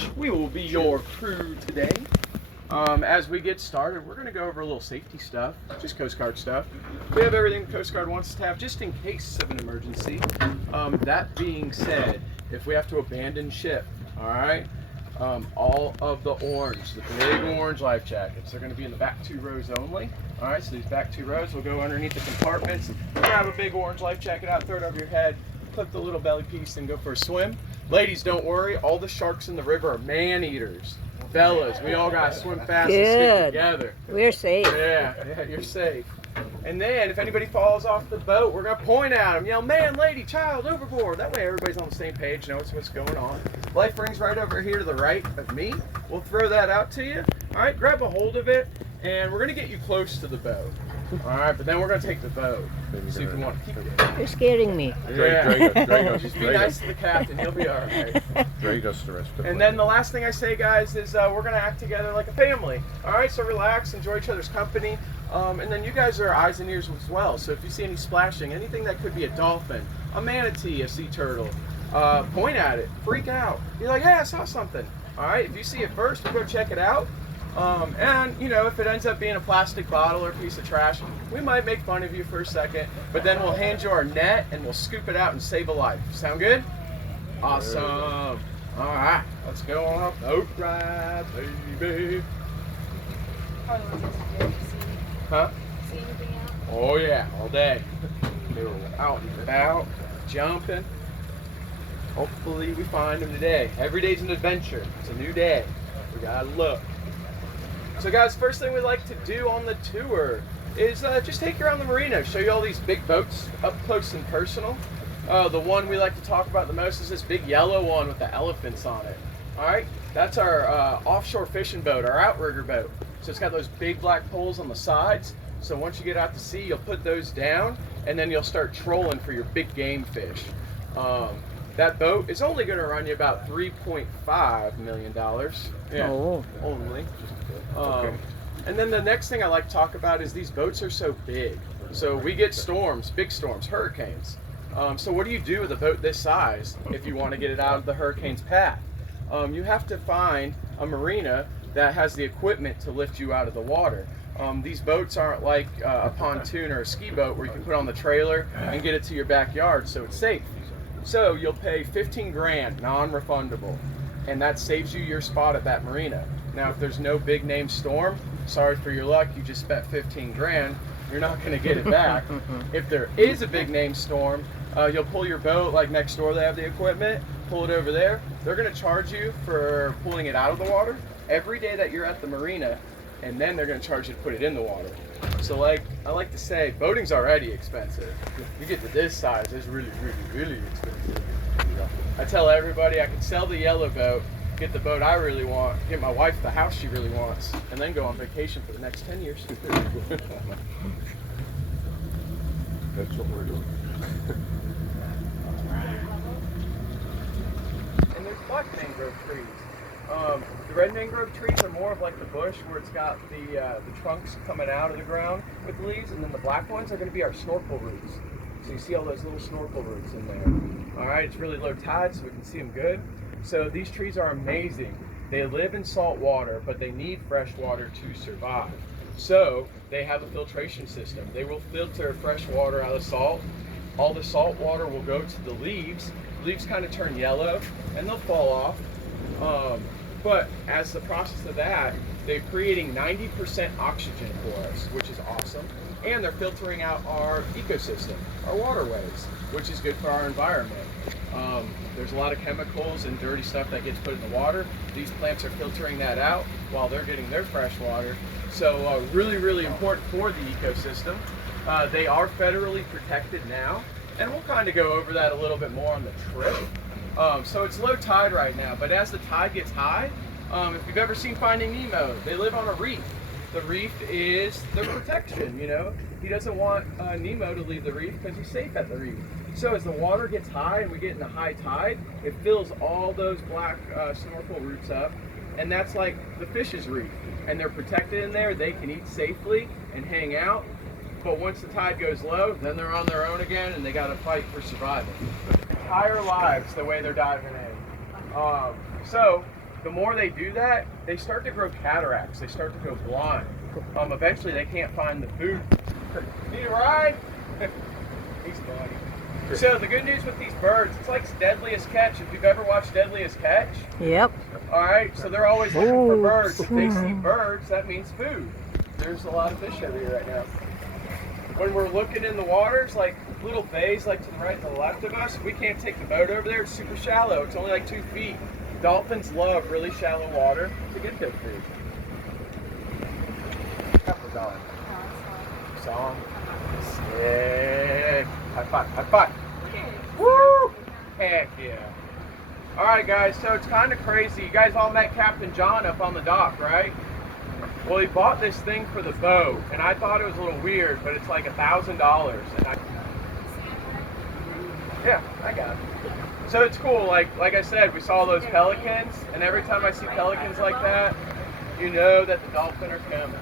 which we will be your crew today. As we get started, we're going to go over a little safety stuff, just Coast Guard stuff. We have everything the Coast Guard wants us to have just in case of an emergency. That being said, if we have to abandon ship, all right, all of the orange, the big orange life jackets, they're going to be in the back 2 rows only. All right, so these back 2 rows will go underneath the compartments. Grab a big orange life jacket out, throw it over your head, clip the little belly piece, and go for a swim. Ladies, don't worry, all the sharks in the river are man-eaters. Fellas, we all got to swim fast and stick together. We're safe. Yeah, you're safe. And then if anybody falls off the boat, we're going to point at them, yell, man, lady, child, overboard. That way everybody's on the same page, knows what's going on. Life ring's right over here to the right of me. We'll throw that out to you. All right, grab a hold of it, and we're going to get you close to the boat. All right, but then we're going to take the boat. See if we want to keep it. You're scaring me. Yeah. Just be nice to the captain. He'll be all right. Drag us the rest of the And then the last thing I say, guys, is we're going to act together like a family. All right, so relax, enjoy each other's company. And then you guys are eyes and ears as well. So if you see any splashing, anything that could be a dolphin, a manatee, a sea turtle, point at it, freak out. Be like, hey, I saw something. All right, if you see it first, we'll go check it out. And, you know, if it ends up being a plastic bottle or a piece of trash, we might make fun of you for a second, but then we'll hand you our net and we'll scoop it out and save a life. Sound good? Awesome. All right, let's go on a boat ride, baby. Huh? See anything out? Oh, yeah, all day. They're out and about, jumping. Hopefully we find them today. Every day's an adventure. It's a new day. We gotta look. So guys, first thing we like to do on the tour is just take you around the marina, show you all these big boats up close and personal. The one we like to talk about the most is this big yellow one with the elephants on it. All right, that's our offshore fishing boat, our outrigger boat. So it's got those big black poles on the sides. So once you get out to sea, you'll put those down and then you'll start trolling for your big game fish. That boat is only going to run you about $3.5 million. Yeah, only. And then the next thing I like to talk about is these boats are so big. So we get storms, big storms, hurricanes. So what do you do with a boat this size if you want to get it out of the hurricane's path? You have to find a marina that has the equipment to lift you out of the water. These boats aren't like a pontoon or a ski boat where you can put on the trailer and get it to your backyard, so it's safe. So you'll pay 15 grand, non-refundable, and that saves you your spot at that marina. Now, if there's no big name storm, sorry for your luck, you just spent 15 grand, you're not gonna get it back. If there is a big name storm, you'll pull your boat, like next door they have the equipment, pull it over there. They're gonna charge you for pulling it out of the water every day that you're at the marina, and then they're gonna charge you to put it in the water. So like I like to say, boating's already expensive. You get to this size, it's really, really, really expensive. I tell everybody I can sell the yellow boat, get the boat I really want, get my wife the house she really wants, and then go on vacation for the next 10 years. That's what we're doing. And there's black mangrove trees. The red mangrove trees are more of like the bush where it's got the trunks coming out of the ground with the leaves, and then the black ones are going to be our snorkel roots. So you see all those little snorkel roots in there. All right, it's really low tide, so we can see them good. So these trees are amazing. They live in salt water, but they need fresh water to survive. So they have a filtration system. They will filter fresh water out of salt. All the salt water will go to the leaves. The leaves kind of turn yellow and they'll fall off. But as the process of that, they're creating 90% oxygen for us, which is awesome. And they're filtering out our ecosystem, our waterways, which is good for our environment. There's a lot of chemicals and dirty stuff that gets put in the water. These plants are filtering that out while they're getting their fresh water. So really, really important for the ecosystem. They are federally protected now, and we'll kind of go over that a little bit more on the trip. So it's low tide right now, but as the tide gets high, if you've ever seen Finding Nemo, they live on a reef. The reef is their protection, you know. He doesn't want Nemo to leave the reef because he's safe at the reef. So as the water gets high and we get into high tide, it fills all those black snorkel roots up, and that's like the fish's reef. And they're protected in there, they can eat safely and hang out. But once the tide goes low, then they're on their own again and they gotta fight for survival. Entire lives the way they're diving in. So the more they do that, they start to grow cataracts. They start to go blind. Eventually, they can't find the food. Need a ride? He's funny. So the good news with these birds, it's like Deadliest Catch. If you've ever watched Deadliest Catch. Yep. All right, so they're always looking for birds. If they see birds, that means food. There's a lot of fish over here right now. When we're looking in the waters, like little bays like to the right and the left of us, we can't take the boat over there. It's super shallow. It's only like 2 feet. Dolphins love really shallow water to get their food. Song. Sick. High five. High five. Woo! Heck yeah. Alright guys, so it's kind of crazy. You guys all met Captain John up on the dock, right? Well, he bought this thing for the boat, and I thought it was a little weird, but it's like $1,000. Yeah, I got it. So it's cool, like I said, we saw those pelicans, and every time I see pelicans like that, you know that the dolphin are coming.